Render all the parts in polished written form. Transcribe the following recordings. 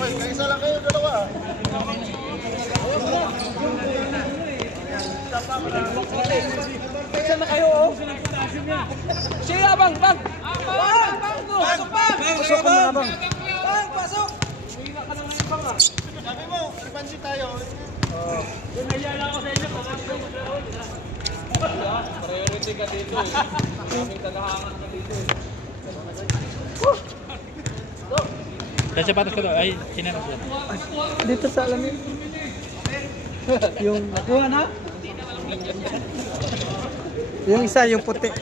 Hoy, kaisa lang kayo, dalawa. Isa na kayo, oh. Siya, bang. Pasok, bang. Pasok ka mga bang. Bang, pasok. Sabi mo, ipansi tayo. Priority ka dito, eh. Maraming tagahangan ka dito, eh. Sa sapatos ko daw, ay sinelas yan. Dito sa alamin. Yung nakuha na? Yung isa, yung puti.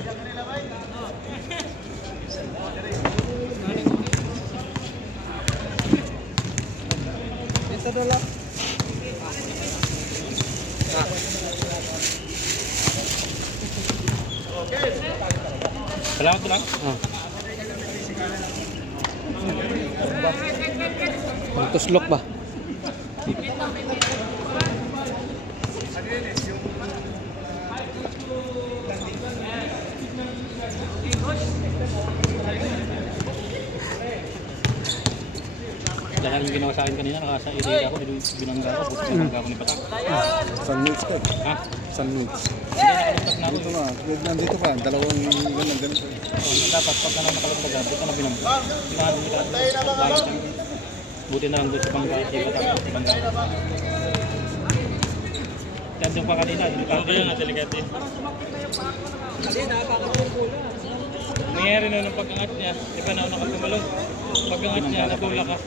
Ito dola. Salamat ko lang. Tuslok ba? Dahil yung ginawa sa akin kanina, nakasa idea ako, binangga ako, buti binangga ako ni Batak. San Mix ka. Ha? San Mix. Hindi, nakalusap na ako. Dito nga, nandito pa, dalawang ganun. Dapat pag nakalagdag, dito na binangga. Pinahalo nila. Lagi siyang, buti na lang doon sa bangga, si Batak, bangga. Yan yung pa kanina, delikado yun. Delikado. Nangyayari na nung pag-angat niya, di ba nauna ka tumalong? Pag-angat niya, natulak ka.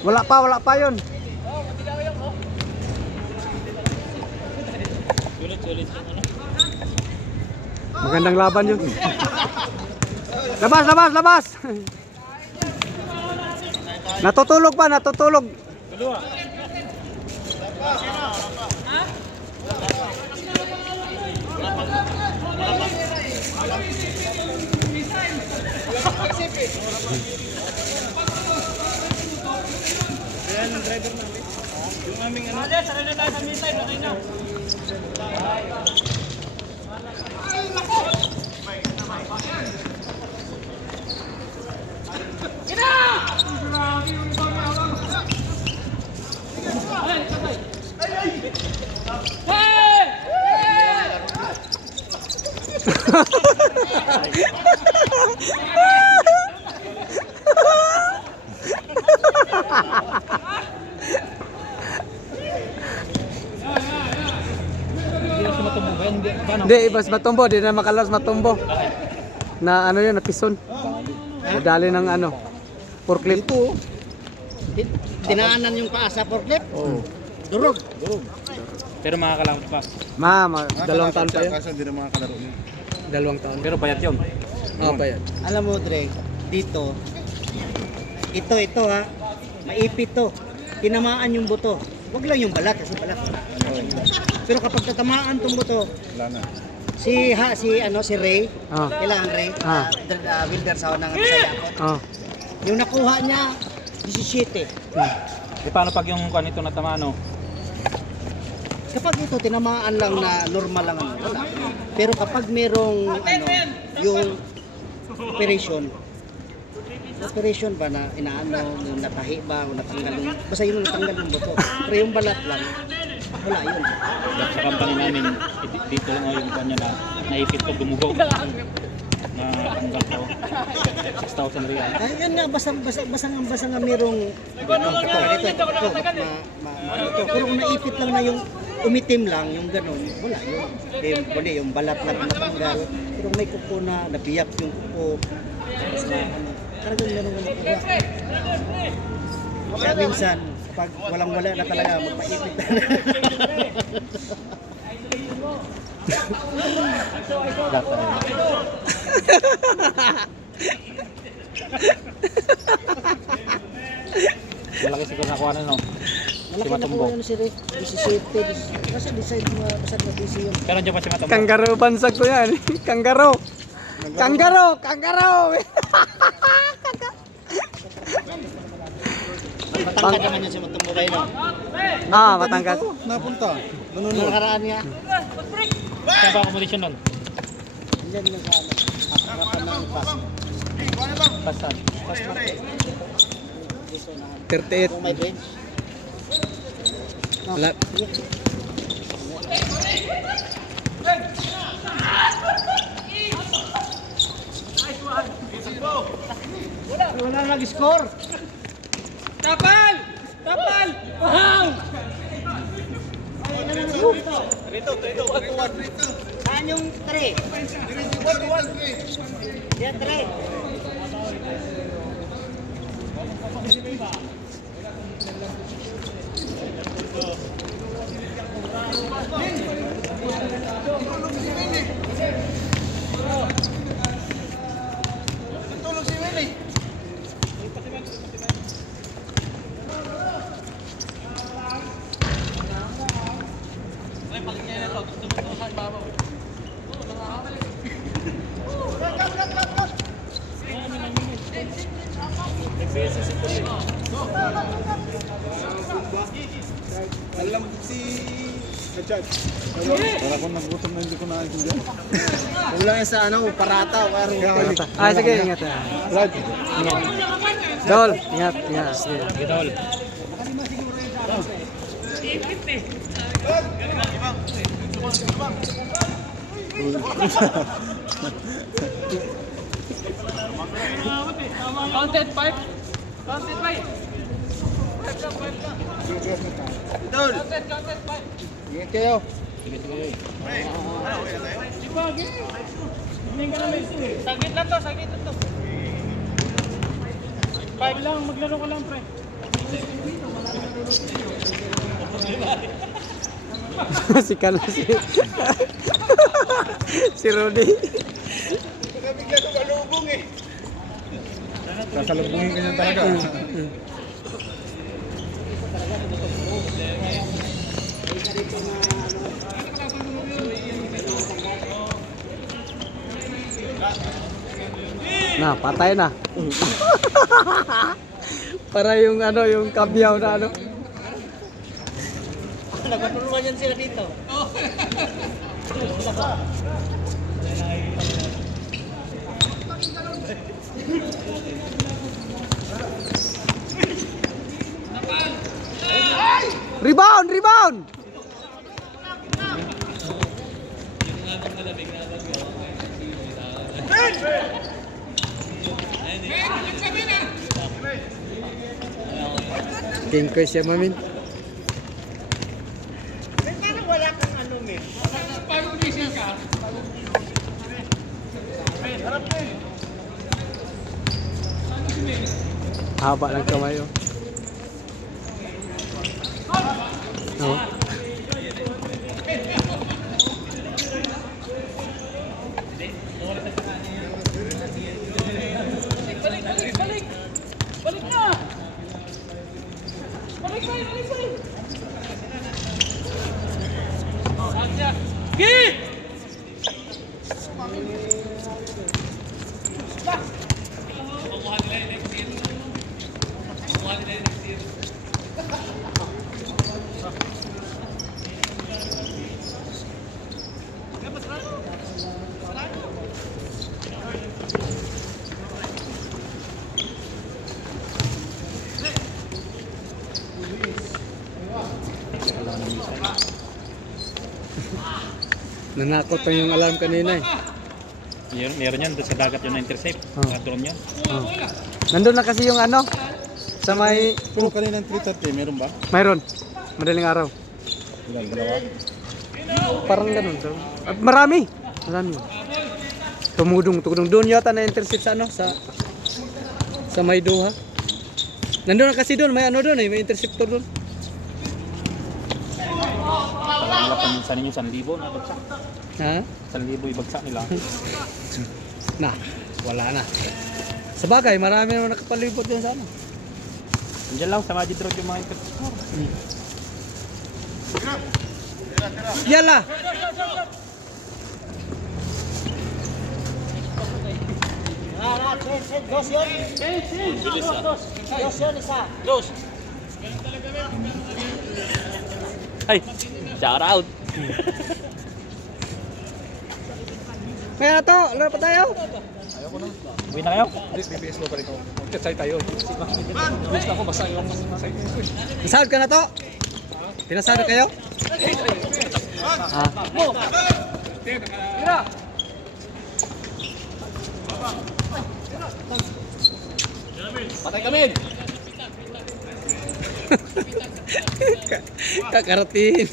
Wala pa yun. Sulit yung ano. Magandang laban yun. Labas! Natutulog pa, natutulog. Dalawa. Ayan ang driver namin. Yung aming ano. Ayan, sarili na tayo sa missile. Okay na. Hindi na siya matumbo ba yan? Hindi, ibas matumbo, di na makalas matumbo. Na ano yun, napison. Nadali ng ano, forklift. Dinaanan yung paa sa forklift. Durog. Pero makakalamot pa. Dalawang taon pa yun. Kaso hindi na mga kalaro niya. 2 taon. Pero payat yun. Oo pa yan. Alam mo, Dre, dito, ito ha, maipit to. Tinamaan yung buto. Huwag lang yung balat, kasi balat. Pero kapag tatamaan tong buto, Wala na. si Ray, Ah. kailangan Ray, Ah. Wilder sa ng Sayakot. Oh. Yung nakuha niya, 17. E paano pag yung kanito na tama, no? Kapag ito tinamaan lang na normal lang ano, wala. Pero kapag merong yung operation ba na inaano, yung natahi ba o natanggal yung, basta yung natanggal yung buto. Pero yung balat lang, wala yun. Sa company namin, dito lang yung kanya na naipit ko, dumugaw. Na tanggal ko. 6,000 real. Ay, yun nga, basta nga merong ito. Pero kung naipit lang na yung umitim lang, yung gano'n, wala yun. Yung balat lang ang natanggal. Pero may kuko na, nabiyak yung kuko. Talagang meron na nakuha. Kaya minsan, pag walang-wala na talaga, magpaipit na. Malaki siguro nakuha na, no? Malaki na Matumbo. po yun si Rick. Isisipid. Kasi decide mo, basta na busy yun. Pero dyan pa si Matumbo. Kangaroo bansag ko yan. Kangaroo. Matangkad naman yan si Matumbo kayo, no? Ah, matangkad. Dito, napunta. Nung Nanonood. nakaraan nga. Saan ba accommodation nun? Yan yung sa ano. Harapan ng bus. Pasan. 38. Kung may bench. Wala. Wala nag-score. Kapal! Kapal! Wow! Saan yung 3? Yan 3. Alam si Richard. Para kung nagutom na hindi ko nakaintindihan. Wala yan sa ano, parata. Ah, sige, ingat. Raj, Dol, ingat, ingat. Sige. Gitol. Counted 5. Counted 5. Counted 5. ingat kayo. Sige, sige. Saglit lang to, saglit lang to. 5 lang, maglaro ka lang, pre. Si Carlos. Si Rudy. Kasalubungin ka niyan talaga. Na, patay na. Para yung ano, yung kabyaw na ano. Nagpatulungan yan sila dito. Rebound, rebound. King Chris ya, Mamin. Parang wala kang ano, men. Haba ng kamay, oh. Oh. Balik, balik, balik. Balik na. Balik, balik, balik, balik. Git! Nanakot pa yung alarm kanina eh. Meron yan, doon sa dagat yung na-intercept. Oh. Mga drone yan. Oh. Nandun na kasi yung ano, sa may, Pero kaninang 3:30, meron ba? mayroon, madaling araw. Ilan, dalawa? Parang ganun. At marami. Marami. Tumudong. Doon yata na-intercept sa ano, sa may Doha. Nandun na kasi doon, may ano doon eh, may interceptor doon. Wala pa minsan ninyo 1,000 na bagsak. Ha? 1,000 ibagsak nila. Na, wala na. Sa bagay, marami naman nakapalibot din sa ano. Diyan lang sa Magic Road yung mga intercept. Yala! Dos yun. Dos yun, isa. Dos. Ay, shout out. Kaya na to, laro pa tayo. Uwi na kayo? Hindi, BBS mo pa rin ako. Magkatsay tayo. Gusto ako, basta yung masay ko eh. Nasahod ka na to? Pinasahod kayo? Patay kami. Kakaratin.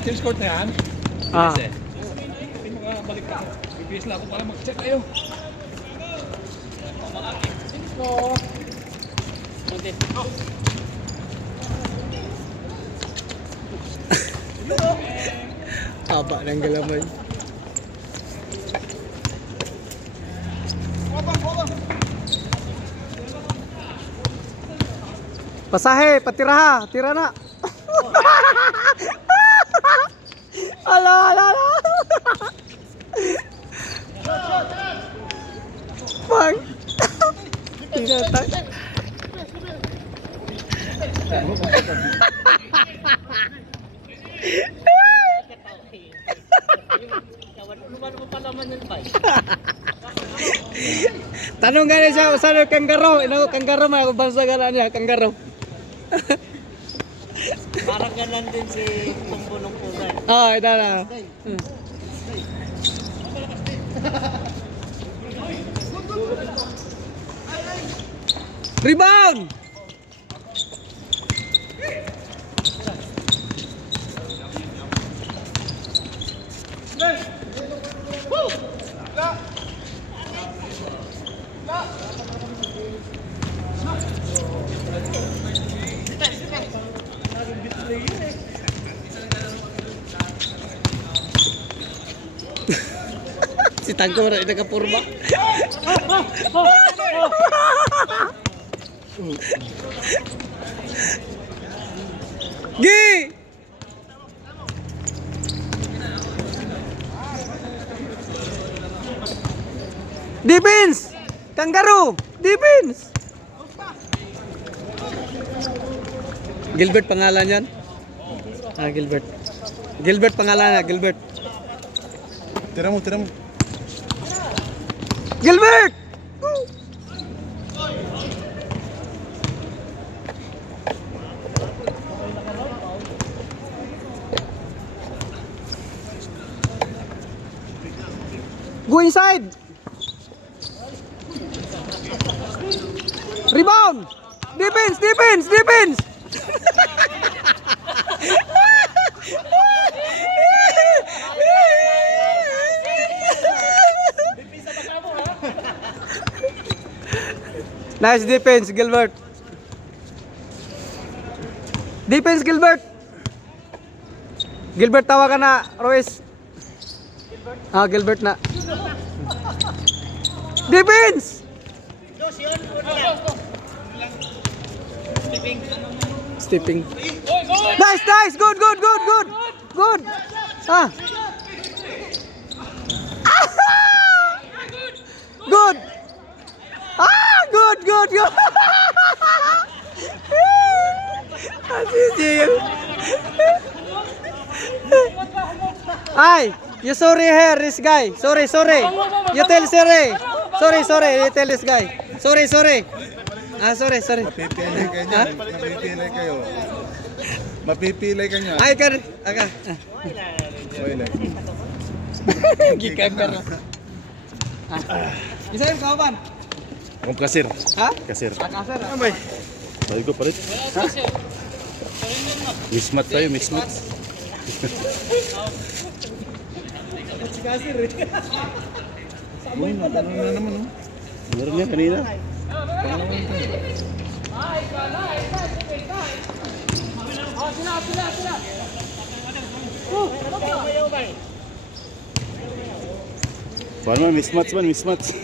Team score na yan. Ah. Hindi mo ka balik ka. BBS lang ako para mag-check tayo. Haba ng galamay. Pasahe, patiraha, tira na. Ala, ala, ala. Bang. Tinatay. Tanong gani siya usan ng kanggaro, ino kanggaro may bangsa gana niya, kanggaro. Parang ganan din si Pumbunong Punan. Oh, ito na. Rebound! Si Tangko na nagapurba. Gi! Defense! Kangaroo! Defense! Gilbert pangalan yan? Ah, Gilbert. Gilbert pangalan na, Gilbert. Tira mo, tira mo. Gilbert! Go inside! Rebound! Defense! Defense! Defense! Nice defense, Gilbert. Defense, Gilbert. Gilbert, tawa ka na, Royce. Ah, Gilbert na. Defense! Stepping. Nice, nice. Good, good, good, good. Good. Ah. Good. Ah, good, good, good. Ay, you sorry here, this guy. Sorry, sorry. You tell sorry. Sorry, sorry. You tell this guy. Sorry, sorry. Ah, sorry, sorry. Mapipilay ka niyan. Mapipilay kayo. Mapipilay ka niyan. Ay, kan. Aka. Toilet. Gikan ka na. Isa yung kawan. Akong kasir. Ha? Kasir. Akasar. Sabi ko palit. Mismat tayo, mismat. Uy, natanong na naman. Meron niya kanina. Paano man, mismatch man, mismatch.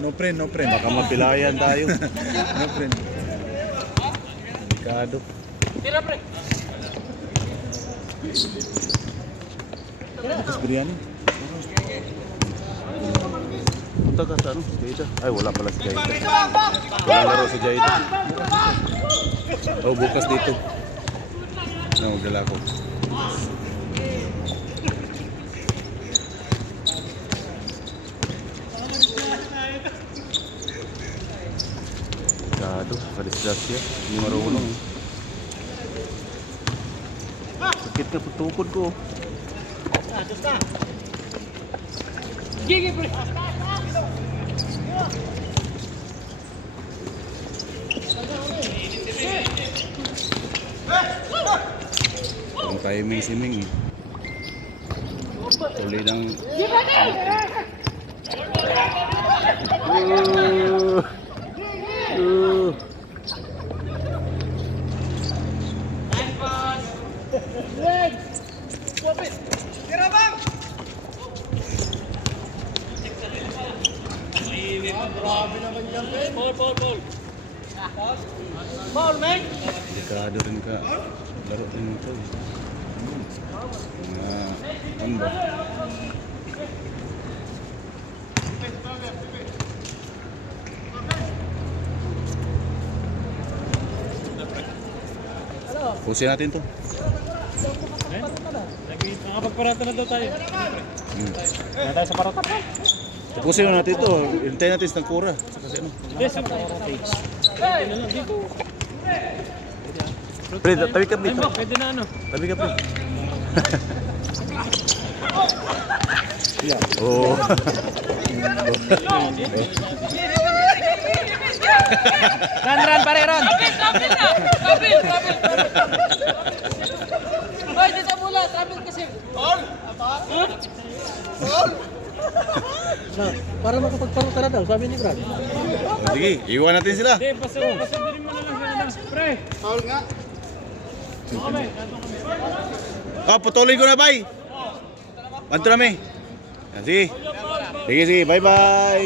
No friend, no friend. Baka mapilayan tayo. No friend. Delikado. Tira pre. Tapos biryani. Punta ka sa ano, si Jaida. Ay, wala pala si Jaida. Wala laro si Jaida. Oh, bukas dito. No, magdala ko. Gado, kadisgrasya. Hindi marunong. Sakit ka pagtukod ko. Gigi, pre. Ang timing si Ming. Tuloy ng... Ball, man. Delikado rin ka. Laro din ito. Ano ba? Pusin natin to. Nakapagparata na daw tayo. Wala tayo sa parata pa. Tapusin natin to. Hintayin natin sa Tangkura. Kasi ano? Hindi, sa parata. Dito. Pre, tabi ka dito. Pwede na ano. Tabi ka pre. Oh. Ran, pare, ran. Kapil. Hoy, dito mula. Kapil kasi. Para makapagparo ka na daw, sabi ni Brad. Sige, iwan natin sila. Hindi, pasundin mo na lang sila. Pre. Patuloy ko na, bay. Bantu na, may. Sige. Sige, bye-bye.